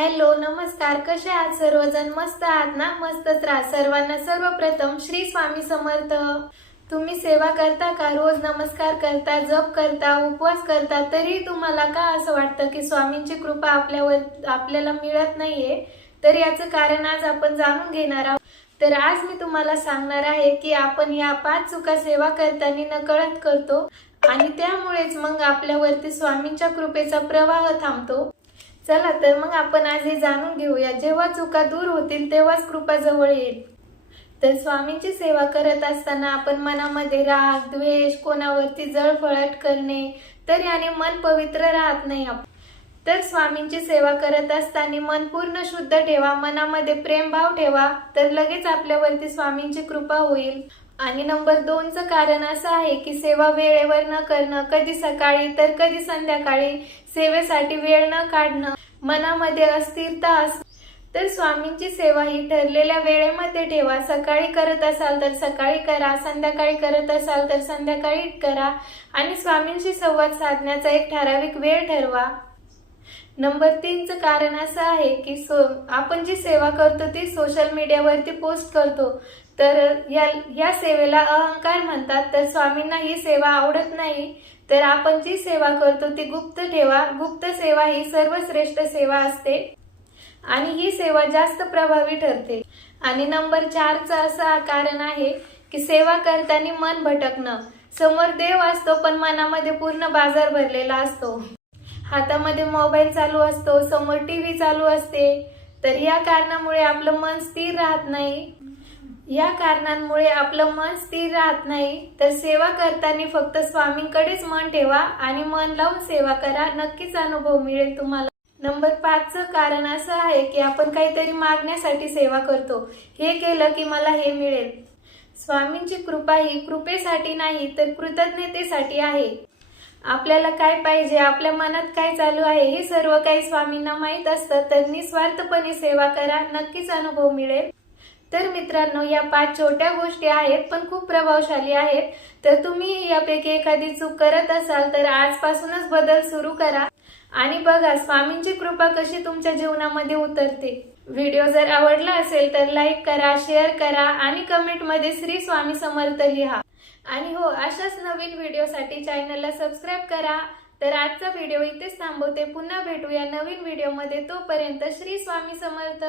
Hello नमस्कार. कसे आहात सर्वजण? मस्त आहात ना? मस्तच राहा. सर्वांना सर्वप्रथम श्री स्वामी समर्थ. तुम्ही सेवा करता का? रोज नमस्कार करता जप करता उपवास करता तरी तुम्हाला का असं वाटतं की स्वामींची कृपा आपल्यावर आपल्याला मिळत नाहीये? तर याचं कारण आज आपण जाणून घेणार आहोत. तर आज मी तुम्हाला सांगणार आहे की आपण या पाच चुका सेवा करताना नकळत करतो आणि त्यामुळेच मग आपल्यावरती स्वामींच्या कृपेचा प्रवाह थांबतो. चला तर मग आपण आज हे जाणून घेऊया जेव्हा चुका दूर होतील तेव्हाच कृपा जवळ येईल. तर स्वामींची सेवा करत असताना आपण मनामध्ये राग द्वेष कोणावरती जळफळाट करणे तर याने मन पवित्र राहत नाही आप- तर स्वामींची सेवा करत असताना मन पूर्ण शुद्ध ठेवा मनामध्ये प्रेमभाव ठेवा तर लगेच आपल्यावरती स्वामींची कृपा होईल. आणि नंबर दोनचं कारण असं आहे की सेवा वेळेवर न करणं कधी सकाळी तर कधी संध्याकाळी सेवेसाठी वेळ न काढणं मनामध्ये अस्थिरता अस तर स्वामींची सेवा ही ठरलेल्या वेळेमध्ये ठेवा. सकाळी करत असाल तर सकाळी करा संध्याकाळी करत असाल तर संध्याकाळी करा. आणि स्वामींशी संवाद साधण्याचा एक ठराविक वेळ ठरवा. नंबर तीनचं कारण असं आहे की सो आपण जी सेवा करतो ती सोशल मीडियावरती पोस्ट करतो. तर या या सेवेला अहंकार म्हणतात. तर स्वामींना ही सेवा आवडत नाही. तर आपण जी सेवा करतो ती गुप्त ठेवा. गुप्त सेवा ही सर्वश्रेष्ठ सेवा असते. आणि ही सेवा जास्त प्रभावी ठरते. आणि नंबर चारचं असं कारण आहे की सेवा करताना मन भटकणं. समोर देव असतो पण मनामध्ये पूर्ण बाजार भरलेला असतो. हातामध्ये मोबाईल चालू असतो समोर टीव्ही चालू असते तर या कारणामुळे आपलं मन स्थिर राहत नाही. या कारणांमुळे आपलं मन स्थिर राहत नाही तर सेवा करताना फक्त स्वामींकडेच मन ठेवा आणि मन लावून सेवा करा. नक्कीच अनुभव मिळेल तुम्हाला. नंबर पाचचं कारण असं आहे की आपण काहीतरी मागण्यासाठी सेवा करतो. हे केलं की मला हे मिळेल. स्वामींची कृपा ही कृपेसाठी नाही तर कृतज्ञतेसाठी आहे. आपल्याला काय पाहिजे आपल्या मनात काय चालू आहे हे सर्व काही स्वामींना माहीत असतं. तर निस्वार्थपणे सेवा करा नक्कीच अनुभव मिळेल. तर मित्रांनो या पाच छोट्या गोष्टी आहेत पण खूप प्रभावशाली आहेत. तर तुम्ही यापैकी एखादी चूक करत असाल तर आजपासूनच बदल सुरू करा. आणि बघा स्वामींची कृपा कशी तुमच्या जीवनामध्ये उतरते. व्हिडिओ जर आवडला असेल तर लाईक करा शेअर करा आणि कमेंटमध्ये श्री स्वामी समर्थ लिहा. आणि हो अशाच नवीन व्हिडिओसाठी चॅनलला सबस्क्राईब करा. तर आजचा व्हिडिओ इथेच थांबवते. पुन्हा भेटूया नवीन व्हिडिओमध्ये. तोपर्यंत श्री स्वामी समर्थ.